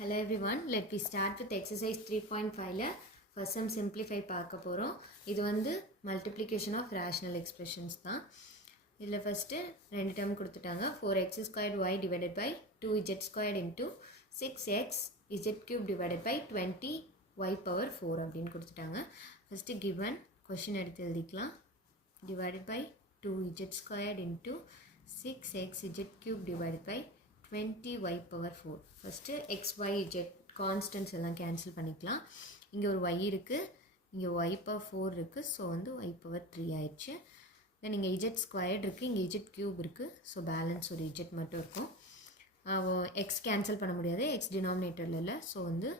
Hello everyone, let me start with exercise 3.5 first some simplify பார்க்க போறோம். இது வந்து multiplication of rational expressions தான். இதுல first ரெண்டு term கொடுத்துட்டாங்க. 4x squared y divided by 2z squared into 6x z cube divided by 20 y power 4 அப்படின்னு கொடுத்துட்டாங்க. First given question எடுத்து எழுதிக்கலாம். Divided by 2z squared into 6x z cube divided by 20y power 4. First x, y, z constants எல்லாம் cancel பண்ணிக்கலாம். இங்க ஒரு y இருக்கு, இங்க y power 4 இருக்கு, so வந்து y power 3 ஆயிடுச்சு. then இங்க z squared இருக்கு, இங்க z cube இருக்கு, so balance ஒரு z மட்டும் இருக்கும். x cancel பண்ண முடியாது, x denominatorல இல்ல, so வந்து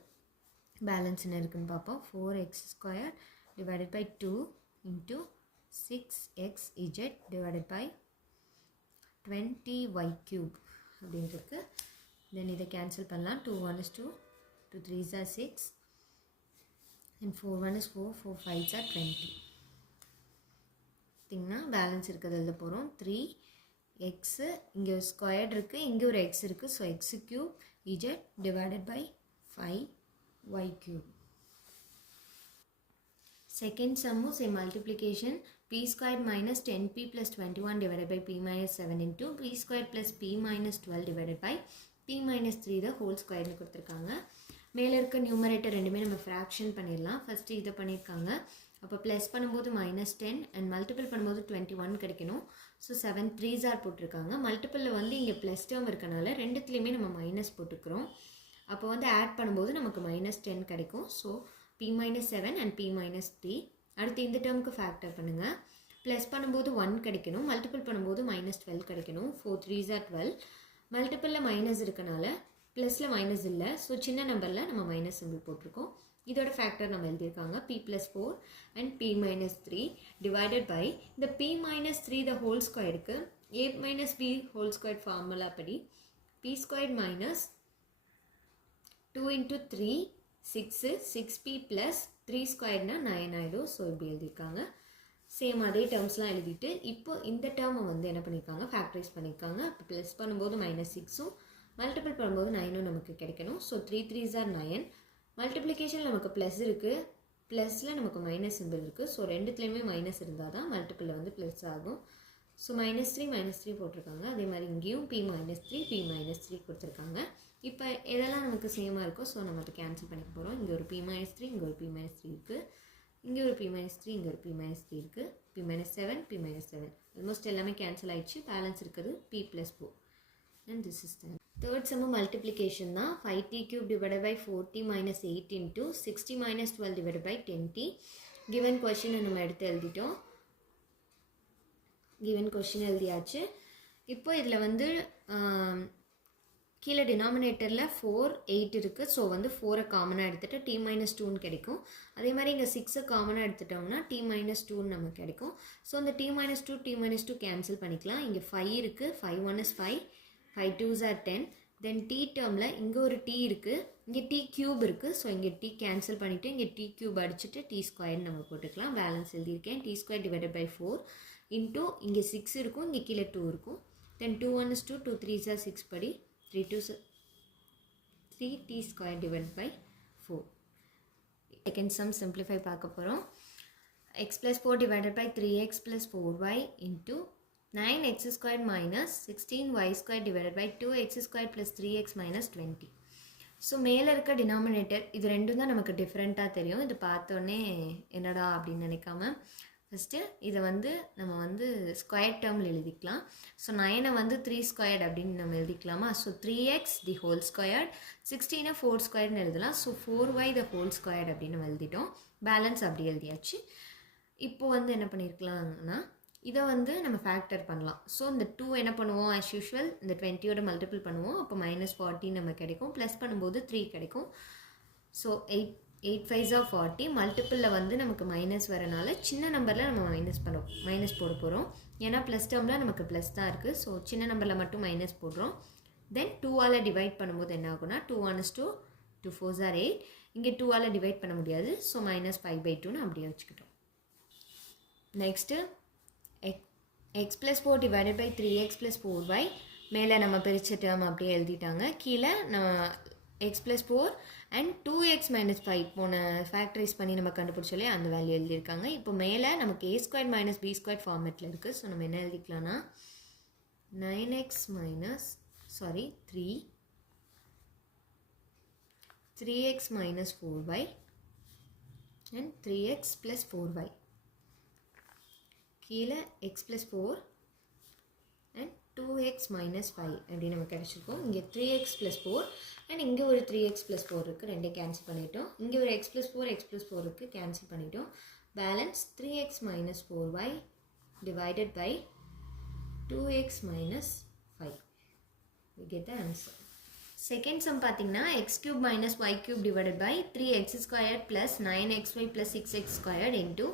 balance என்ன இருக்குன்னு பார்ப்போம். 4x squared divided by 2 into 6xz divided by 20y cube அப்படின்னு இருக்கு. then இதை cancel பண்ணலாம். 2 1 is 2, 2 3s are 6 and 4 1 is 4, 4 5s are 20. திங்னா balance இருக்கிறது எழுத போகிறோம். 3x இங்கே ஸ்கொயர்ட் இருக்குது, இங்கே ஒரு x இருக்குது, so x cube z divided by 5y cube. Second sum is a multiplication p squared minus 10p plus 21 divided by p minus 7 into p squared plus p minus 12 divided by p minus 3 the whole square கொடுத்திருக்காங்க. மேல இருக்க numerator ரெண்டுமே நம்ம fraction பண்ணிடலாம். First இதை பண்ணியிருக்காங்க. அப்போ plus பண்ணும்போது -10 அண்ட் மல்டிபிள் பண்ணும்போது 21 கிடைக்கணும். ஸோ 7 3s ஆர் போட்டிருக்காங்க. மல்டிபிளில் வந்து இங்கே ப்ளஸ் டேர்ம் இருக்கனால ரெண்டுத்துலேயுமே நம்ம மைனஸ் போட்டுக்கிறோம். அப்போ வந்து ஆட் பண்ணும்போது நமக்கு -10 கிடைக்கும். So p minus 7 and p minus 3. அடுத்து இந்த டேர்முக்கு ஃபேக்டர் பண்ணுங்கள். ப்ளஸ் பண்ணும்போது 1 கிடைக்கணும், மல்டிபிள் பண்ணும்போது -12 கிடைக்கணும். 4 3s are 12. மல்டிபிளில் மைனஸ் இருக்கனால ப்ளஸில் மைனஸ் இல்லை, ஸோ சின்ன நம்பரில் நம்ம மைனஸ் சிம்பிள் போட்டிருக்கோம். இதோட ஃபேக்டர் நம்ம எழுதியிருக்காங்க. p plus 4 and p minus 3 divided by இந்த p minus 3 the whole squareக்கு a minus b whole square formula படி p squared minus 2 into 3 6 6p plus 3 squaredனா 9 ஆயிடும். ஸோ இப்படி எழுதியிருக்காங்க. சேம் அதே டேர்ம்ஸ்லாம் எழுதிட்டு இப்போ இந்த டேர்மை வந்து என்ன பண்ணியிருக்காங்க, ஃபேக்டரைஸ் பண்ணியிருக்காங்க. இப்போ ப்ளஸ் பண்ணும்போது -6ம் மல்டிபிள் பண்ணும்போது 9ம் நமக்கு கிடைக்கணும். So 3 3s are 9. மல்டிப்ளிகேஷனில் நமக்கு ப்ளஸ் இருக்குது, ப்ளஸில் நமக்கு மைனஸ் சிம்பிள் இருக்குது. ஸோ ரெண்டுத்துலேயுமே மைனஸ் இருந்தால் தான் மல்டிப்பிளில் வந்து ப்ளஸ் ஆகும். ஸோ -3 போட்டிருக்காங்க. அதே மாதிரி இங்கேயும் p minus 3 p minus 3 கொடுத்துருக்காங்க. இப்போ எதெல்லாம் நமக்கு சேமாக இருக்கோ ஸோ நம்ம அதை கேன்சல் பண்ணிக்க போகிறோம். இங்கே ஒரு p minus 3, இங்கே ஒரு p minus 3 இருக்குது, இங்கே ஒரு p minus 3, இங்கே ஒரு p minus 3 இருக்குது, p minus 7 p minus 7 almost எல்லாமே கேன்சல் ஆகிடுச்சு. பேலன்ஸ் இருக்குது p plus 4 and this is the third sum multiplication தான். 5t cube divided by 4t minus 8 into 60 minus 12 divided by 10t. given question நம்ம எடுத்து எழுதிட்டோம். given question எழுதியாச்சு. இப்போ இதில் வந்து கீழே டினாமினேட்டரில் 4 8 இருக்குது. ஸோ வந்து 4 காமனாக எடுத்துகிட்டு t minus 2 கிடைக்கும். அதே மாதிரி இங்கே 6 காமனாக எடுத்துட்டோம்னா t minus 2 நமக்கு கிடைக்கும். ஸோ இந்த t minus 2 கேன்சல் பண்ணிக்கலாம். இங்கே 5 இருக்குது, 5 1 is 5, 5 2s are 10. Then t டேர்மில் இங்கே ஒரு t இருக்குது, இங்கே t cube இருக்குது. ஸோ இங்கே t கேன்சல் பண்ணிவிட்டு இங்கே t cube அடிச்சுட்டு t square நம்ம போட்டுக்கலாம். பேலன்ஸ் எழுதியிருக்கேன். t square divided by 4 into இங்கே 6 இருக்கும், இங்கே கீழே 2 இருக்கும். தென் 2 1 is 2, 2 3s are 6 படி 3 2s 3t square divided by 4. Second sum simplify பார்க்க போகிறோம். x plus 4 divided by 3x plus 4y into 9x squared minus 16y squared divided by 2x squared plus 3x minus 20. So மேலே இருக்க denominator இது ரெண்டும் தான் நமக்கு டிஃப்ரெண்ட்டாக தெரியும். இது பார்த்தோன்னே என்னடா அப்படின்னு நினைக்காம ஃபஸ்ட்டு இதை வந்து நம்ம வந்து ஸ்கொயர் டேர்மில் எழுதிக்கலாம். ஸோ 9 வந்து 3 ஸ்கொயர்ட் அப்படின்னு நம்ம எழுதிக்கலாமா. So 3x the whole squared, 16 4 ஸ்கொயர்னு எழுதலாம். So 4y the whole squared அப்படின்னு நம்ம எழுதிட்டோம். பேலன்ஸ் அப்படி எழுதியாச்சு. இப்போது வந்து என்ன பண்ணியிருக்கலாம்னா இதை வந்து நம்ம ஃபேக்டர் பண்ணலாம். ஸோ இந்த 2 என்ன பண்ணுவோம், ஆஸ் யூஷுவல் இந்த 20யோட மல்டிபிள் பண்ணுவோம். அப்போ -14 நம்ம கிடைக்கும். ப்ளஸ் பண்ணும்போது 3 கிடைக்கும். So 8 5s are 40. மல்டிப்பிளில் வந்து நமக்கு மைனஸ் வரனால சின்ன நம்பரில் நம்ம மைனஸ் போட போகிறோம். ஏன்னா ப்ளஸ் டேர்மில் நமக்கு ப்ளஸ் தான் இருக்குது. ஸோ சின்ன நம்பரில் மட்டும் மைனஸ் போடுறோம். தென் 2ஆல் டிவைட் பண்ணும்போது என்ன ஆகுனா 2 1 is 2, 2 4s are 8. இங்கே 2ஆல் டிவைட் பண்ண முடியாது. ஸோ -5/2ன்னு அப்படியே வச்சுக்கிட்டோம். Next x plus 4 divided by 3x plus 4y மேலே நம்ம பிரித்த டேர்ம் அப்படியே எழுதிட்டாங்க. கீழே நம்ம X plus 4 and 2x minus 5 போன ஃபேக்டரைஸ் பண்ணி நம்ம கண்டுபிடிச்சாலே அந்த வேல்யூ எழுதியிருக்காங்க. இப்போ மேலே நமக்கு a square minus b square ஃபார்மேட்டில் இருக்குது. ஸோ நம்ம என்ன எழுதிக்கலாம்னா 3x minus 4y and 3x plus 4y. கீழே x plus 4 and 2x minus 5 அப்படின்னு நம்ம கிடைச்சிருக்கோம். இங்கே 3x plus 4 and இங்கே ஒரு 3x plus 4 இருக்குது, ரெண்டே கேன்சல் பண்ணிட்டோம். இங்கே ஒரு x plus 4 இருக்குது, கேன்சல் பண்ணிட்டோம். Balance 3x minus 4y divided by 2x minus 5. We get the answer. Second sum பார்த்தீங்கன்னா x cube minus y cube divided by 3x squared plus 9xy plus 6x squared into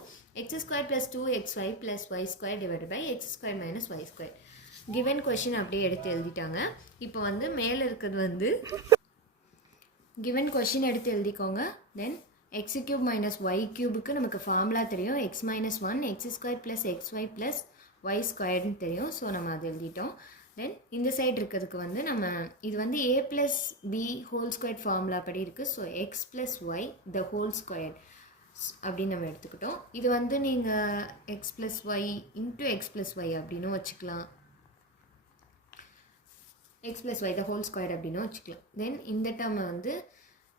x squared plus 2xy plus y squared divided by x squared minus y squared. Given question அப்படியே எடுத்து எழுதிட்டாங்க. இப்போ வந்து மேலே இருக்கிறது வந்து given question எடுத்து எழுதிக்கோங்க. தென் x cube minus y cubeக்கு நமக்கு ஃபார்முலா தெரியும். x minus 1 x squared plus xy plus y squaredனு தெரியும். ஸோ நம்ம அதை எழுதிட்டோம். தென் இந்த சைடு இருக்கிறதுக்கு வந்து நம்ம இது வந்து a plus b whole square formula படி இருக்குது. So x plus y the whole squared அப்படின்னு நம்ம எடுத்துக்கிட்டோம். இது வந்து நீங்கள் x plus y into x plus y அப்படின்னு வச்சுக்கலாம். x plus y the whole squared அப்படின்னு வச்சுக்கலாம். தென் இந்த டேர்மை வந்து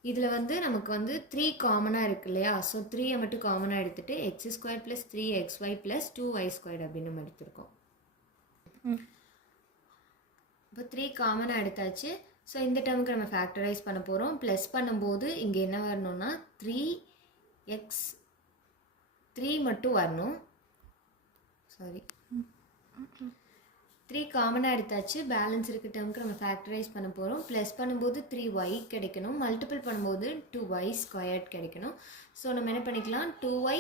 இதில் வந்து நமக்கு வந்து 3 காமனாக இருக்கு இல்லையா? ஸோ 3 மட்டும் காமனாக எடுத்துகிட்டு x square plus 3xy plus 2y square அப்படின்னு நம்ம எடுத்துருக்கோம். இப்போ 3 காமனாக எடுத்தாச்சு. ஸோ இந்த டேர்முக்கு நம்ம ஃபேக்டரைஸ் பண்ண போகிறோம். ப்ளஸ் பண்ணும்போது இங்கே என்ன வரணும்னா 3 மட்டும் வரணும். சாரி 3 காமனாக எடுத்தாச்சு. பேலன்ஸ் இருக்க டேர்முக்கு நம்ம ஃபேக்டரைஸ் பண்ண போகிறோம். ப்ளஸ் பண்ணும்போது 3y கிடைக்கணும். மல்டிபிள் பண்ணும்போது 2y ஸ்கொயர்ட் கிடைக்கணும். ஸோ நம்ம என்ன பண்ணிக்கலாம் 2y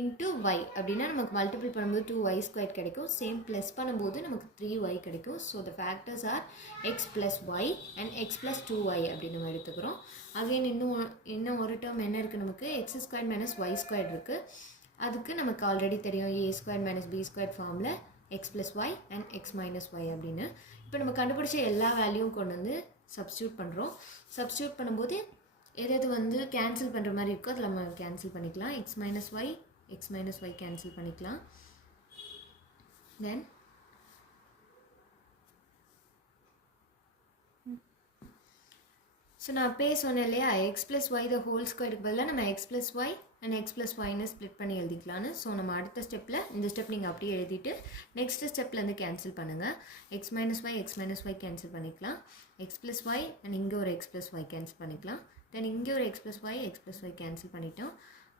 into y அப்படின்னா நமக்கு மல்டிபிள் பண்ணும்போது 2y ஸ்கொயர் கிடைக்கும். சேம் ப்ளஸ் பண்ணும்போது நமக்கு 3y கிடைக்கும். So the factors R x plus y and x plus 2y அப்படின்னு நம்ம எடுத்துக்கிறோம். அகைன் இன்னும் ஒரு டேர்ம் என்ன இருக்குது நமக்கு x square minus y square இருக்குது. அதுக்கு நமக்கு ஆல்ரெடி தெரியும் a square minus b square ஃபார்மில் x plus y and x minus y அப்படின்னு. இப்போ நம்ம கண்டுபிடிச்ச எல்லா வேல்யூவும் கொண்டு வந்து சப்ஸ்டியூட் பண்ணுறோம். சப்ஸ்டியூட் பண்ணும்போது எது வந்து கேன்சல் பண்ணுற மாதிரி இருக்கோ அதில் நம்ம கேன்சல் பண்ணிக்கலாம். x minus y கேன்சல் பண்ணிக்கலாம். தென் ஸோ நான் அப்பயே சொன்னேன் இல்லையா x plus y the whole squareக்கு பதிலாக நம்ம x plus y and x plus yன்னு ஸ்ப்ளிட் பண்ணி எழுதிக்கலான்னு. ஸோ நம்ம அடுத்த ஸ்டெப்பில் இந்த ஸ்டெப் நீங்கள் அப்படியே எழுதிட்டு நெக்ஸ்ட் ஸ்டெப்லேருந்து கேன்சல் பண்ணுங்கள். x minus y கேன்சல் பண்ணிக்கலாம். x plus y அண்ட் இங்கே ஒரு x plus y கேன்சல் பண்ணிக்கலாம். தென் இங்கே ஒரு x plus y கேன்சல் பண்ணிட்டோம்.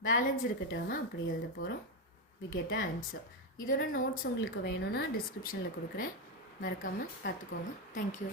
பேலன்ஸ் இருக்க டேர்மை அப்படி எழுத போகிறோம். we get the answer. இதோட நோட்ஸ் உங்களுக்கு வேணும்னா டிஸ்கிரிப்ஷனில் கொடுக்குறேன், மறக்காமல் பார்த்துக்கோங்க. தேங்க்யூ.